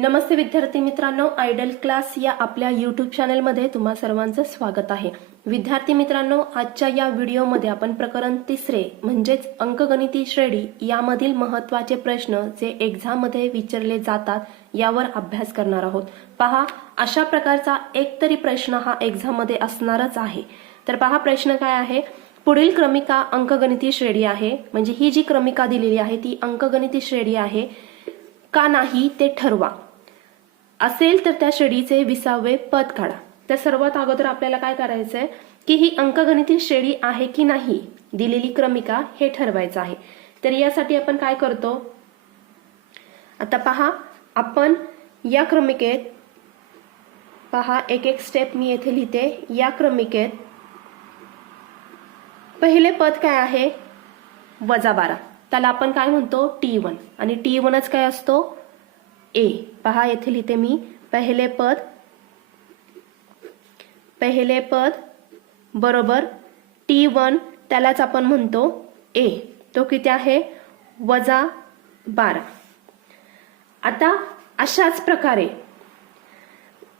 नमस्ते विद्यार्थी मित्रांनो idle class या आपल्या युट्यूब चॅनलमध्ये तुम्हा सर्वांचं स्वागत आहे. विद्यार्थी मित्रांनो आजच्या या व्हिडिओमध्ये आपण प्रकरण तिसरे म्हणजेच अंकगणिती श्रेणी यामधील महत्त्वाचे प्रश्न जे एक्झाममध्ये विचारले जातात यावर अभ्यास करणार आहोत. पहा अशा प्रकारचा एक तरी प्रश्न हा एक्झाममध्ये असणारच आहे. तर पहा प्रश्न काय आहे? पुढील क्रमिका अंकगणिती श्रेणी आहे म्हणजे ही जी क्रमिका दिलेली आहे ती अंकगणिती श्रेणी आहे. का नाही ते ठरवा. असेल तर त्या श्रेणीचे विसावे पद काढा. तर सर्वात अगोदर आपल्याला काय करायचंय? की ही अंकगणितीय श्रेणी आहे की नाही? दिलेली क्रमिका हे ठरवायचं आहे. तर यासाठी आपण काय करतो? आता पहा आपण या क्रमिकेत पहा एक एक स्टेप मी येथे लिहिते. या क्रमिकेत पहिले पद काय आहे? वजा बारा. त्याला आपण काय म्हणतो? टी वन आणि टी वनच काय असतो? ए. पहा येथे लिहिते मी. पहिले पद पहिले पद बरोबर. टी वन त्यालाच आपण म्हणतो ए. तो किती आहे? वजा बारा. आता अशाच प्रकारे.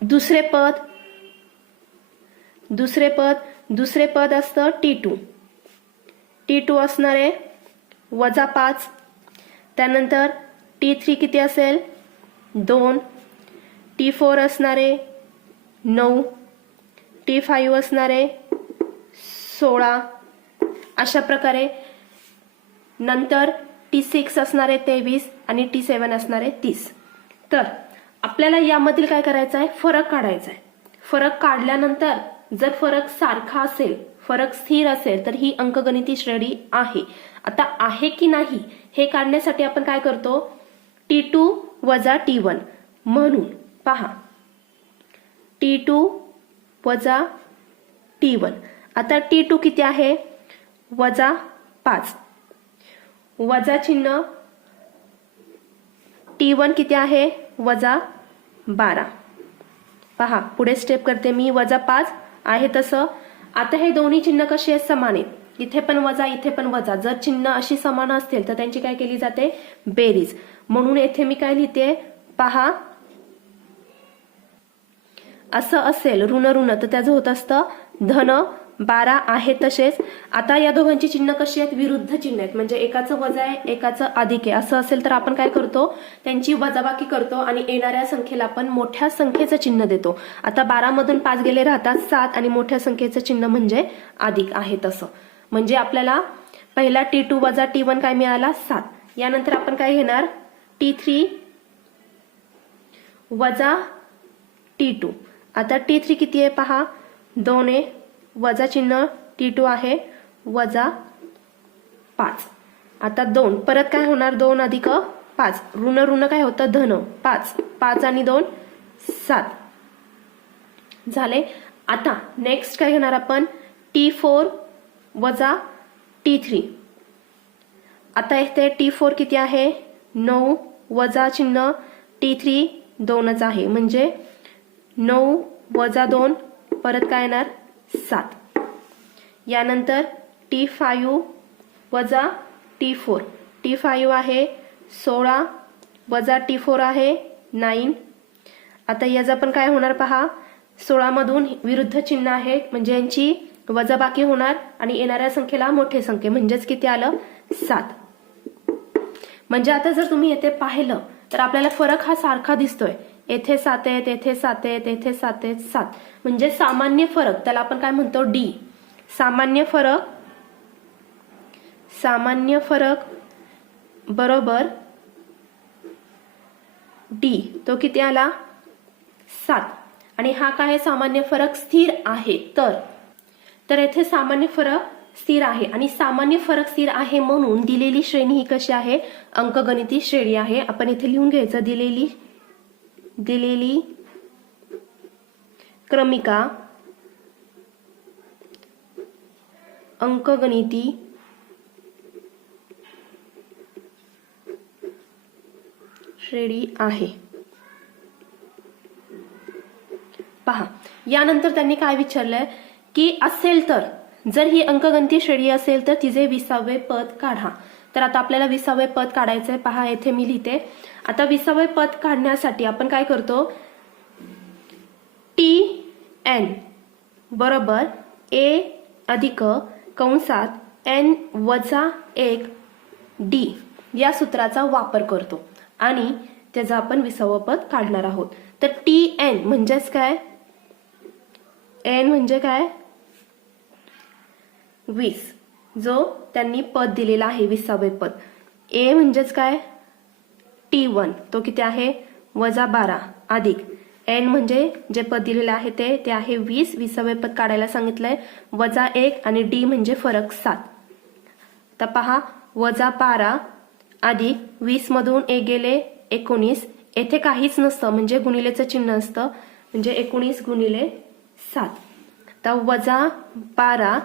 दुसरे पद दुसरे पद दुसरे पद असतं टी टू. टी टू असणारे वजा पाच. त्यानंतर टी थ्री किती असेल? दोन. टी फोर असणारे नऊ. टी फाईव्ह असणारे सोळा. अशा प्रकारे नंतर टी सिक्स असणारे तेवीस आणि टी सेवन असणारे तीस. तर आपल्याला यामधील काय करायचं आहे? फरक काढायचा आहे. फरक काढल्यानंतर जर फरक सारखा असेल फरक स्थिर असेल तर ही अंकगणिती श्रेणी आहे. आता आहे की नाही हे काढण्यासाठी आपण काय करतो? टी टू वजा टी वन म्हणून पहा. टी टू वजा टी वन आता टी टू किती आहे? वजा पाच. वजा चिन्ह टी वन किती आहे? वजा बारा. पहा पुढे स्टेप करते मी. वजा पाच आहे तसं. आता हे दोन्ही चिन्ह कसे आहेत? समान आहेत. इथे पण वजा इथे पण वजा. जर चिन्ह अशी समान असतील तर त्यांची काय केली जाते? बेरीज. म्हणून येथे मी काय लिहिते? पहा. असं असेल ऋण ऋण. तर त्याचं होत असतं धन बारा आहे तसेच. आता या दोघांची चिन्ह कशी आहेत? विरुद्ध चिन्ह आहेत. म्हणजे एकाचं वजा आहे एकाचं अधिक आहे. असं असेल तर आपण काय करतो? त्यांची वजाबाकी करतो आणि येणाऱ्या संख्येला आपण मोठ्या संख्येचं चिन्ह देतो. आता बारामधून पाच गेले राहतात सात आणि मोठ्या संख्येचं चिन्ह म्हणजे अधिक आहे तसं. म्हणजे आपल्याला पहिला टी टू वजा टी वन काय मिळाला? सात. यानंतर आपण काय घेणार? टी थ्री वजा टी टू आता टी थ्री किती आहे पहा? दोन आहे. वजा चिन्ह टी टू आहे. वजा पाच. आता दोन. परत काय होणार? दोन अधिक पाच. ऋण ऋण काय होतं? धन. पाच. पाच आणि दोन सात. झाले? आता नेक्स्ट काय घेणार आपण? टी फोर वजा टी थ्री आता इथे टी फोर किती आहे? नऊ वजा चिन्ह टी थ्री दोनच आहे. म्हणजे नऊ वजा दोन परत काय येणार? सात. यानंतर टी फायू वजा टी फोर टी फायू आहे सोळा वजा टी फोर आहे नाईन आता याचा पण काय होणार पहा? सोळामधून विरुद्ध चिन्ह आहे. म्हणजे यांची वजाबाकी होणार आणि येणाऱ्या संख्येला मोठे संख्ये म्हणजेच किती आलं? सात. म्हणजे आता जर तुम्ही येथे पाहिलं तर आपल्याला फरक हा सारखा दिसतोय. येथे सात आहेत येथे सात आहेत येथे सात आहेत सात. म्हणजे सामान्य फरक त्याला आपण काय म्हणतो? डी. सामान्य फरक सामान्य फरक बरोबर डी. तो किती आला? सात. आणि हा काय सामान्य फरक स्थिर आहे. तर तर येथे सामान्य फरक स्थिर आहे. आणि सामान्य फरक स्थिर आहे म्हणून दिलेली श्रेणी ही कशी आहे? अंकगणिती श्रेणी आहे. आपण इथे लिहून घ्यायचं. दिलेली दिलेली क्रमिका अंकगणिती श्रेणी आहे. पहा यानंतर त्यांनी काय विचारलंय? की असेल तर जर ही अंकगंती श्रेणी असेल तर तिचे विसावे पद काढा. तर आता आपल्याला विसावे पद काढायचं आहे. पहा येथे मी लिहिते. आता विसावे पद काढण्यासाठी आपण काय करतो? टी एन बरोबर ए अधिक कंसात एन वजा एक डी या सूत्राचा वापर करतो. आणि त्याचं आपण विसावं पद काढणार आहोत. तर टी एन म्हणजेच काय? एन म्हणजे काय? वीस. जो त्यांनी पद दिलेला आहे विसावे पद. ए म्हणजेच काय? T one. तो किती आहे? वजा बारा. अधिक. एन म्हणजे जे पद दिलेलं आहे ते ते आहे वीस. विसावे पद काढायला सांगितलंय. वजा एक आणि डी म्हणजे फरक सात. तर पहा वजा बारा अधिक वीस मधून एक गेले एकोणीस. येथे काहीच नसतं म्हणजे गुणिलेचं चिन्ह असतं. म्हणजे एकोणीस गुणिले सात. तर वजा बारा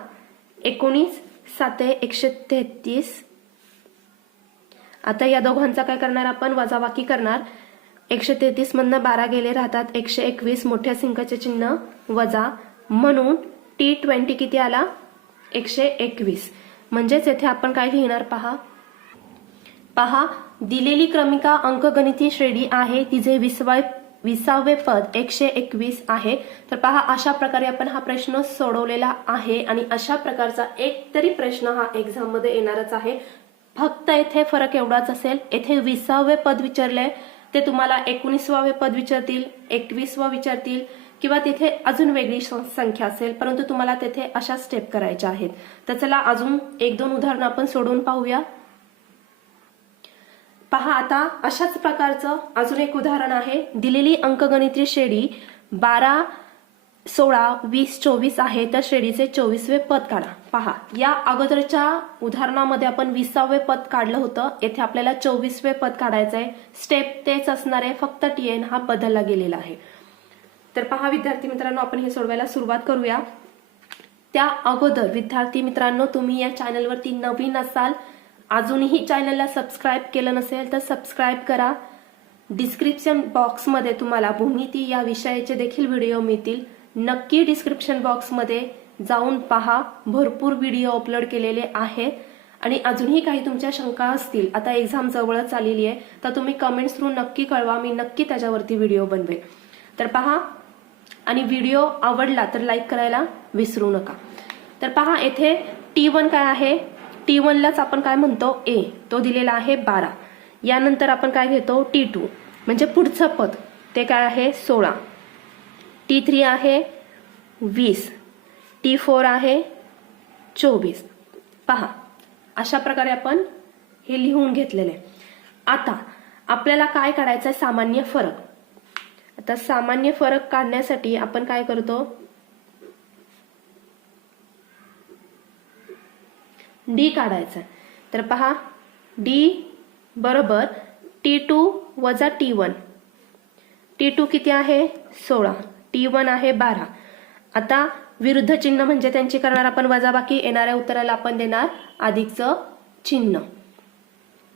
एकोणीस साते एकशे तेहतीस. आता या दोघांचा काय करणार आपण? वजाबाकी करणार. एकशे तेहतीस मधनं बारा गेले राहतात एकशे एकवीस. मोठ्या सिंकाचे चिन्ह वजा. म्हणून टी ट्वेंटी किती आला? एकशे एकवीस. म्हणजेच येथे आपण काय लिहिणार पहा? पहा दिलेली क्रमिका अंकगणिती श्रेणी आहे. तिचे विस्वय विसावे पद एकशे एकवीस आहे. तर पहा अशा प्रकारे आपण हा प्रश्न सोडवलेला आहे आणि अशा प्रकारचा एक तरी प्रश्न हा एक्झाममध्ये येणारच आहे. फक्त येथे फरक एवढाच असेल येथे विसावे पद विचारले ते तुम्हाला एकोणीसवावे पद विचारतील एकवीसवा विचारतील किंवा तिथे अजून वेगळी संख्या असेल परंतु तुम्हाला तेथे अशा स्टेप करायच्या आहेत. तर चला अजून एक दोन उदाहरणं आपण सोडून पाहूया. पहा आता अशाच प्रकारचं अजून एक उदाहरण आहे. दिलेली अंकगणिती श्रेणी बारा सोळा वीस चोवीस आहे. तर श्रेणीचे चोवीसवे पद काढा. पहा या अगोदरच्या उदाहरणामध्ये आपण विसावे पद काढलं होतं. येथे आपल्याला चोवीसवे पद काढायचं आहे स्टेप तेच असणार आहे. फक्त टी एन हा बदलला गेलेला आहे. तर पहा विद्यार्थी मित्रांनो आपण हे सोडवायला सुरुवात करूया. त्या अगोदर विद्यार्थी मित्रांनो तुम्ही या चॅनलवरती नवीन असाल अजूनही चॅनलला सबस्क्राईब केलं नसेल तर सबस्क्राईब करा. डिस्क्रिप्शन बॉक्समध्ये तुम्हाला भूमिती या विषयाचे देखील व्हिडिओ मिळतील. नक्की डिस्क्रिप्शन बॉक्समध्ये जाऊन पहा. भरपूर व्हिडिओ अपलोड केलेले आहेत. आणि अजूनही काही तुमच्या शंका असतील आता एक्झाम जवळच आलेली आहे तर तुम्ही कमेंट्स थ्रू नक्की कळवा. मी नक्की त्याच्यावरती व्हिडिओ बनवेल. तर पहा. आणि व्हिडिओ आवडला तर लाईक करायला विसरू नका. तर पहा येथे टी वन काय आहे? टी वनलाच आपण काय म्हणतो? ए. तो दिलेला आहे बारा. यानंतर आपण काय घेतो? T two. म्हणजे पुढचं पद. ते काय आहे? सोळा. टी थ्री आहे वीस. टी फोर आहे चोवीस. पहा. अशा प्रकारे आपण हे लिहून घेतलेले आहे. आता आपल्याला काय काढायचं आहे सामान्य फरक. आता सामान्य फरक काढण्यासाठी आपण काय करतो? डी काढायचा आहे. तर पहा डी बरोबर टी टू वजा टी वन. टी टू किती आहे? सोळा. टी वन आहे बारा. आता विरुद्ध चिन्ह म्हणजे त्यांची करणार आपण वजाबाकी. येणाऱ्या उत्तराला आपण देणार अधिकचं चिन्ह.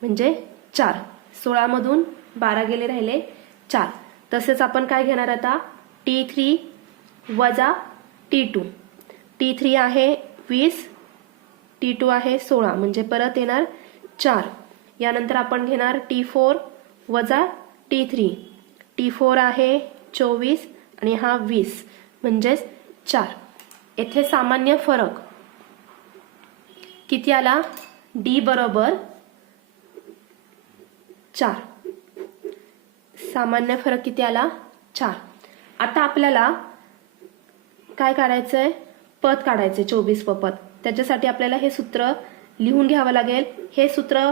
म्हणजे चार. सोळामधून बारा गेले राहिले चार. तसेच आपण काय घेणार आता? टी थ्री वजा टी टू. टी थ्री आहे वीस. टी टू आहे सोळा म्हणजे परत येणार चार. यानंतर आपण घेणार टी फोर वजा टी थ्री. टी फोर आहे चोवीस आणि हा वीस म्हणजेच चार. येथे सामान्य फरक. किती आला? डी बरोबर चार. सामान्य फरक किती आला? चार. आता आपल्याला काय काढायचंय? पद काढायचंय चोवीस व पद. त्याच्यासाठी आपल्याला हे सूत्र लिहून घ्यावं लागेल. हे सूत्र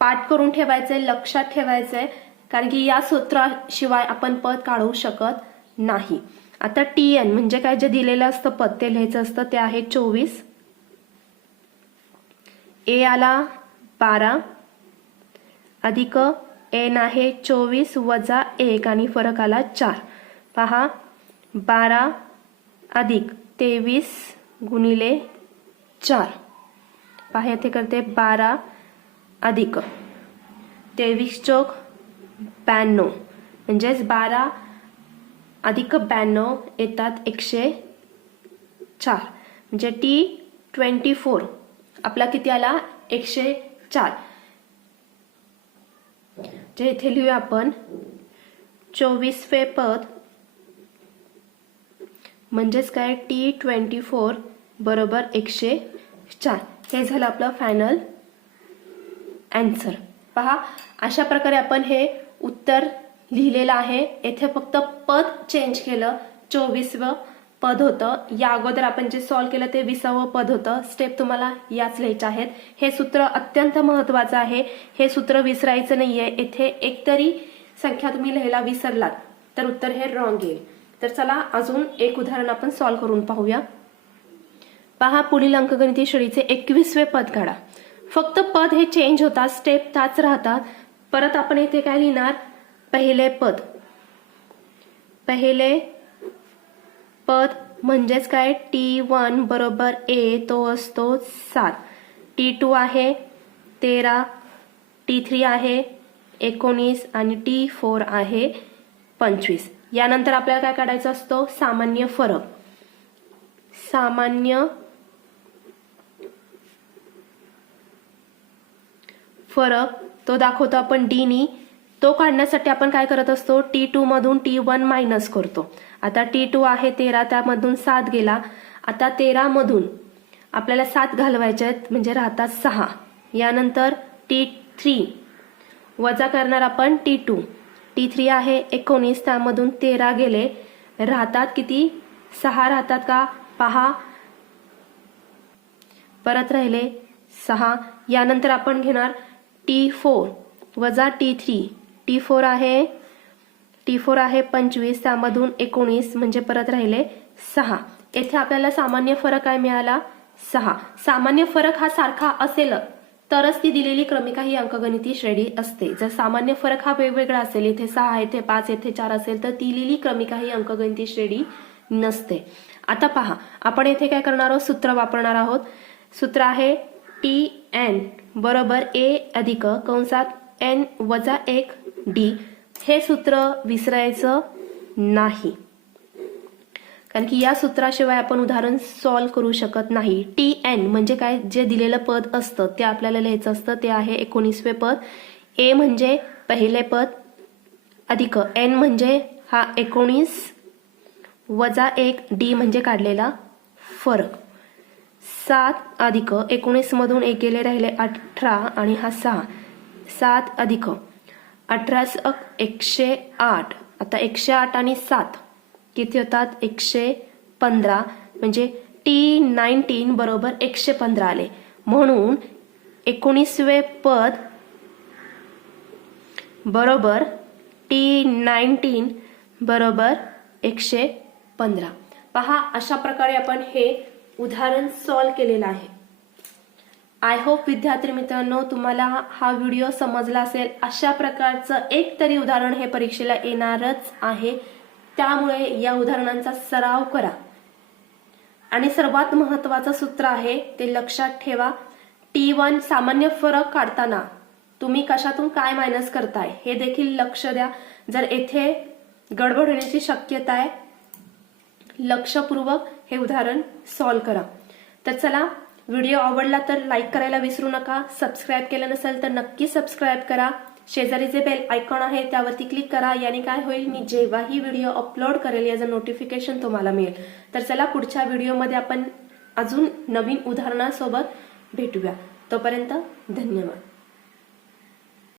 पाठ करून ठेवायचंय लक्षात ठेवायचंय कारण की या सूत्राशिवाय आपण पद काढू शकत नाही. आता टी एन म्हणजे काय? जे दिलेलं असतं पद ते लिहायचं असतं ते आहे चोवीस. ए आला बारा. अधिक एन आहे चोवीस वजा एक आणि फरक आला चार. पहा बारा अधिक तेवीस गुणिले चार. पहा येथे करते बारा अधिक. तेवीस चौक ब्याण्णव. म्हणजेच बारा अधिक ब्याण्णव येतात एकशे चार. म्हणजे टी ट्वेंटी फोर. आपला किती आला? एकशे चार. जे इथे लिहूया आपण चोवीसवे पद. म्हणजेच काय? टी ट्वेंटी फोर बरोबर एकशे चार. हे झालं आपलं फायनल अँसर पहा अशा प्रकारे आपण हे उत्तर लिहिलेलं आहे. येथे फक्त पद चेंज केलं. चोवीसवं पद होतं. या अगोदर आपण जे सॉल्व केलं ते विसावं पद होतं. स्टेप तुम्हाला याच लिहायच्या आहेत. हे सूत्र अत्यंत महत्वाचं आहे. हे सूत्र विसरायचं नाहीये. येथे एकतरी संख्या तुम्ही लिहायला विसरलात. तर उत्तर हे रॉंग येईल. तर चला अजून एक उदाहरण आपण सॉल्व करून पाहूया. पहा पुढील अंकगणिती श्रेणीचे एकवीसवे पद काढा. फक्त पद हे चेंज होतात स्टेप त्याच राहतात. परत आपण इथे काय लिहिणार? पहिले पद. पहिले पद म्हणजेच काय? टी वन बरोबर ए तो असतो सात. टी टू आहे तेरा. टी थ्री आहे एकोणीस. आणि टी फोर आहे पंचवीस. यानंतर आपल्याला काय काढायचा असतो? सामान्य फरक. सामान्य फरक तो दाखवतो आपण डी नी. तो काढण्यासाठी आपण काय करत असतो? टी टू मधून टी वन मायनस करतो. आता टी टू आहे तेरा त्यामधून सात गेला. आता तेरा मधून आपल्याला सात घालवायचे आहेत म्हणजे राहतात सहा. यानंतर टी थ्री वजा करणार आपण टी टू टी थ्री आहे एकोणीस त्यामधून तेरा गेले. राहतात किती? सहा राहतात का? पहा. परत राहिले सहा. यानंतर आपण घेणार टी फोर वजा टी थ्री. टी फोर आहे टी फोर आहे पंचवीस त्यामधून एकोणीस म्हणजे परत राहिले सहा. येथे आपल्याला सामान्य फरक काय मिळाला? सहा. सामान्य फरक हा सारखा असेल तरच ती दिलेली क्रमिका ही अंकगणिती श्रेणी असते. जर सामान्य फरक हा वेगवेगळा असेल इथे सहा येथे पाच येथे चार असेल तर दिलेली क्रमिका ही अंकगणिती श्रेणी नसते. आता पहा आपण येथे काय करणार आहोत? सूत्र वापरणार आहोत. सूत्र आहे टी एन. बरोबर ए अधिक कंसात एन वजा एक डी. हे सूत्र विसरायचं नाही. कारण की या सूत्राशिवाय आपण उदाहरण सॉल्व करू शकत नाही. टी एन म्हणजे काय? जे दिलेलं पद असतं ते आपल्याला लिहायचं असतं ते आहे एकोणीसवे पद. ए म्हणजे पहिले पद अधिक. एन म्हणजे हा एकोणीस वजा एक डी म्हणजे काढलेला फरक. सात अधिक एकोणीस मधून एक गेले राहिले अठरा आणि हा सहा. सात अधिक अठरा एकशे आठ. आता एकशे आठ आणि सात. किती होतात? एकशे पंधरा. म्हणजे टी नाईन्टीन बरोबर एकशे पंधरा आले. म्हणून एकोणीसवे पद बरोबर टी नाईन्टीन बरोबर एकशे पंधरा. पहा अशा प्रकारे आपण हे उदाहरण सॉल्व केलेलं आहे. आय होप विद्यार्थी मित्रांनो तुम्हाला हा व्हिडिओ समजला असेल. अशा प्रकारचं एक तरी उदाहरण हे परीक्षेला येणारच आहे. त्यामुळे या उदाहरणांचा सराव करा. आणि सर्वात महत्वाचं सूत्र आहे ते लक्षात ठेवा. टी वन सामान्य फरक काढताना तुम्ही कशातून काय मायनस करताय हे देखील लक्ष द्या. जर येथे गडबड होण्याची शक्यता आहे लक्षपूर्वक हे उदाहरण सॉल्व करा. तर चला व्हिडिओ आवडला तर लाईक करायला विसरू नका. सबस्क्राईब केलं नसेल तर नक्की सबस्क्राईब करा. शेजारी जे बेल आयकॉन आहे त्यावरती क्लिक करा. याने काय होईल? मी जेव्हाही व्हिडिओ अपलोड करेल याचं नोटिफिकेशन तुम्हाला मिळेल. तर चला पुढच्या व्हिडिओमध्ये आपण अजून नवीन उदाहरणासोबत भेटूया. तोपर्यंत धन्यवाद.